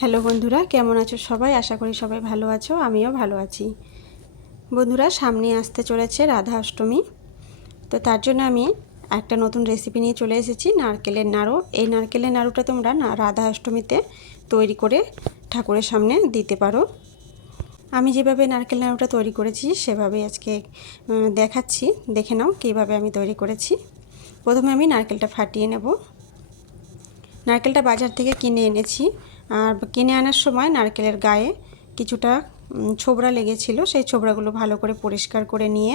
Hello বন্ধুরা, কেমন আছো সবাই? আশা করি সবাই ভালো আছো, আমিও ভালো আছি। বন্ধুরা, সামনে আসতে চলেছে রাধা অষ্টমী। তো তার জন্য আমি একটা নতুন রেসিপি নিয়ে চলে এসেছি, নারকেলের নাড়ু। এই নারকেলের নাড়ুটা তোমরা রাধা অষ্টমীতে তৈরি করে ঠাকুরের সামনে দিতে পারো। আমি যেভাবে নারকেল নাড়ুটা তৈরি করেছি সেভাবেই আজকে দেখাচ্ছি। দেখে নাও কীভাবে আমি তৈরি করেছি। প্রথমে আমি নারকেলটা ফাটিয়ে নেব। নারকেলটা বাজার থেকে কিনে এনেছি, আর কিনে আনার সময় নারকেলের গায়ে কিছুটা ছোবড়া লেগেছিল। সেই ছোবড়াগুলো ভালো করে পরিষ্কার করে নিয়ে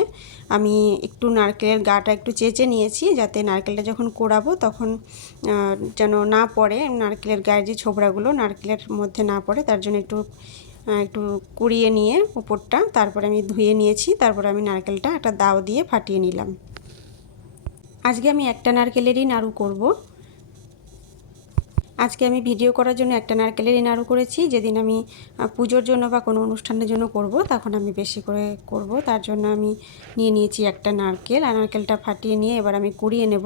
আমি একটু নারকেলের গাটা একটু চেঁচে নিয়েছি, যাতে নারকেলটা যখন কোড়াবো তখন যেন না পড়ে, নারকেলের গায়ের যে ছোবড়াগুলো নারকেলের মধ্যে না পড়ে, তার জন্য একটু কুড়িয়ে নিয়ে উপরটা তারপরে আমি ধুয়ে নিয়েছি। তারপরে আমি নারকেলটা একটা দাও দিয়ে ফাটিয়ে নিলাম। আজকে আমি একটা নারকেলেরই নাড়ু করব। আজকে আমি ভিডিও করার জন্য একটা নারকেলেরই নাড়ু করেছি। যেদিন আমি পুজোর জন্য বা কোনো অনুষ্ঠানের জন্য করব তখন আমি বেশি করে করব, তার জন্য আমি নিয়ে নিয়েছি একটা নারকেল। আর নারকেলটা ফাটিয়ে নিয়ে এবার আমি কুড়িয়ে নেব।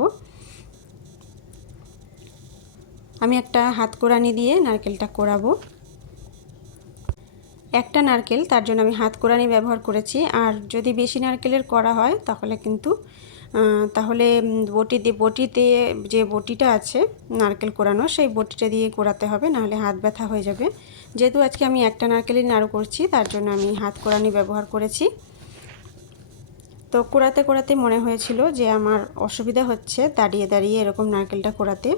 আমি একটা হাত কোড়ানি দিয়ে নারকেলটা কোড়াবো। একটা নারকেল, তার জন্য আমি হাত কোড়ানি ব্যবহার করেছি। আর যদি বেশি নারকেলের করা হয় তাহলে বটিতে যে বটিটা আছে নারকেল কোড়ানো, সেই বটিটা দিয়ে কোড়াতে হবে, নাহলে হাত ব্যথা হয়ে যাবে। যেহেতু আজকে আমি একটা নারকেলই নাড়ু করছি, তার জন্য আমি হাত কোড়ানি ব্যবহার করেছি। তো কোড়াতে কোড়াতে মনে হয়েছিল যে আমার অসুবিধা হচ্ছে দাঁড়িয়ে দাঁড়িয়ে এরকম নারকেলটা কোড়াতে,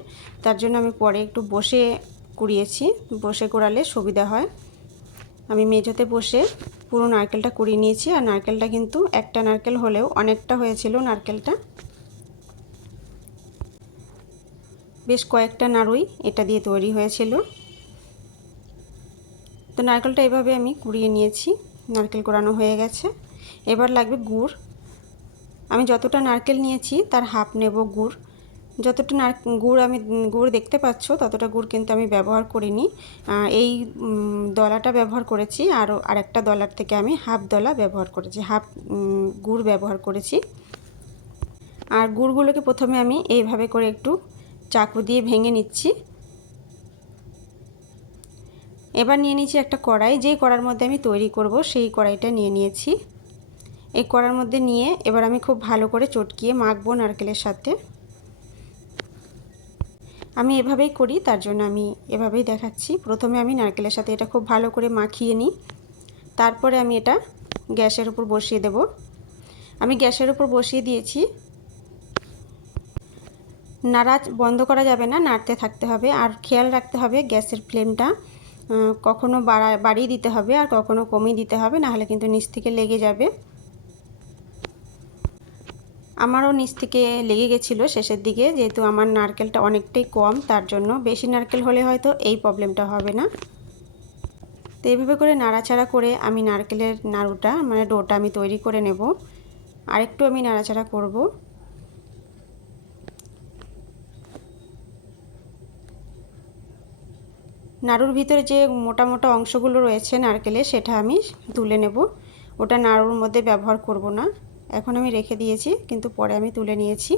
তার জন্য আমি পরে একটু বসে কুড়িয়েছি। বসে কোড়ালে সুবিধা হয়। আমি মেঝেতে বসে পুরো নারকেলটা কুড়িয়ে নিয়েছি। আর নারকেলটা কিন্তু একটা নারকেল হলেও অনেকটা হয়েছিল। নারকেলটা বেশ কয়েকটা নাড়ুই এটা দিয়ে তৈরি হয়েছিল। তো নারকেলটা এভাবে আমি কুড়িয়ে নিয়েছি, নারকেল কোড়ানো হয়ে গেছে। এবার লাগবে গুড়। আমি যতটা নারকেল নিয়েছি তার হাফ নেব গুড়। যতটা গুড় দেখতে পাচ্ছ ততটা গুড় কিন্তু আমি ব্যবহার করিনি, এই দলাটা ব্যবহার করেছি। আর একটা দলার থেকে আমি হাফ দলা ব্যবহার করেছি, হাফ গুড় ব্যবহার করেছি। আর গুড়গুলোকে প্রথমে আমি এইভাবে করে একটু চাকু দিয়ে ভেঙে নিচ্ছি। এবার নিয়ে নিয়েছি একটা কড়াই। যেই কড়ার মধ্যে আমি তৈরি করব সেই কড়াইটা নিয়ে নিয়েছি। এই কড়ার মধ্যে নিয়ে এবার আমি খুব ভালো করে চটকিয়ে মাখবো নারকেলের সাথে। আমি এভাবেই করি, তার জন্য আমি এভাবেই দেখাচ্ছি। প্রথমে আমি নারকেলের সাথে এটা খুব ভালো করে মাখিয়ে নিই, তারপরে আমি এটা গ্যাসের উপর বসিয়ে দেব। আমি গ্যাসের উপর বসিয়ে দিয়েছি। নাড়া বন্ধ করা যাবে না, নাড়তে থাকতে হবে। আর খেয়াল রাখতে হবে গ্যাসের ফ্লেমটা কখনো বাড়িয়ে দিতে হবে আর কখনো কমিয়ে দিতে হবে, নাহলে কিন্তু নিচ থেকে লেগে যাবে। আমারও নিচ থেকে লেগে গেছিলো শেষের দিকে, যেহেতু আমার নারকেলটা অনেকটাই কম, তার জন্য। বেশি নারকেল হলে হয়তো এই প্রবলেমটা হবে না। তো এইভাবে করে নাড়াচাড়া করে আমি নারকেলের নাড়ুটা মানে ডোটা আমি তৈরি করে নেব। আরেকটু আমি নাড়াচাড়া করব। নাড়ুর ভিতরে যে মোটা মোটা অংশগুলো রয়েছে নারকেলে, সেটা আমি তুলে নেব। ওটা নাড়ুর মধ্যে ব্যবহার করব না, এখন আমি রেখে দিয়েছি, কিন্তু পরে আমি তুলে নিয়েছি।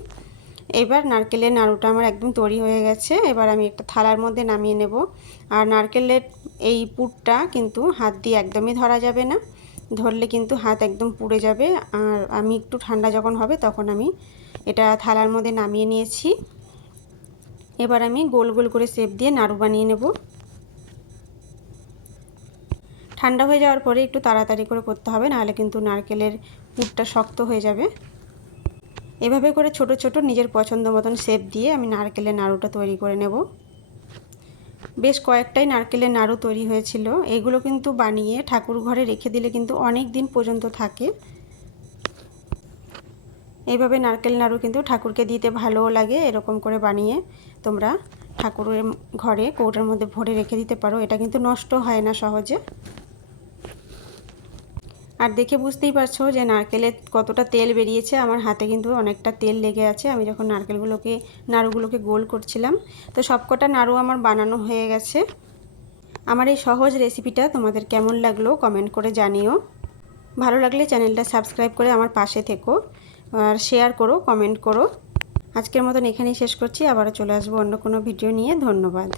এবার নারকেলের নাড়ুটা আমার একদম তৈরি হয়ে গেছে। এবার আমি একটা থালার মধ্যে নামিয়ে নেব। আর নারকেলের এই পুরটা কিন্তু হাত দিয়ে একদমই ধরা যাবে না, ধরলে কিন্তু হাত একদম পুড়ে যাবে। আর আমি একটু ঠান্ডা যখন হবে তখন আমি এটা থালার মধ্যে নামিয়ে নিয়েছি। এবার আমি গোল গোল করে শেপ দিয়ে নাড়ু বানিয়ে নেব। ঠান্ডা হয়ে যাওয়ার পরে একটু তাড়াতাড়ি করে করতে হবে, নাহলে কিন্তু নারকেলের পুরটা শক্ত হয়ে যাবে। এভাবে করে ছোট ছোট নিজের পছন্দ মতন শেপ দিয়ে আমি নারকেলের নাড়ুটা তৈরি করে নেব। বেশ কয়েকটাই নারকেলের নাড়ু তৈরি হয়েছিল। এগুলো কিন্তু বানিয়ে ঠাকুর ঘরে রেখে দিলে কিন্তু অনেক দিন পর্যন্ত থাকে। এইভাবে নারকেল নাড়ু কিন্তু ঠাকুরকে দিতে ভালোও লাগে। এরকম করে বানিয়ে তোমরা ঠাকুরের ঘরে কৌটার মধ্যে ভরে রেখে দিতে পারো, এটা কিন্তু নষ্ট হয় না সহজে। আর দেখে বুঝতেই পারছো যে নারকেলের কতটা তেল বেরিয়েছে। আমার হাতে কিন্তু অনেকটা তেল লেগে আছে আমি যখন নাড়ুগুলোকে গোল করছিলাম। তো সবকটা নাড়ু আমার বানানো হয়ে গেছে। আমার এই সহজ রেসিপিটা তোমাদের কেমন লাগলো কমেন্ট করে জানিও। ভালো লাগলে চ্যানেলটা সাবস্ক্রাইব করে আমার পাশে থেকো, আর শেয়ার করো, কমেন্ট করো। আজকের মতন এখানেই শেষ করছি, আবারও চলে আসবো অন্য কোনো ভিডিও নিয়ে। ধন্যবাদ।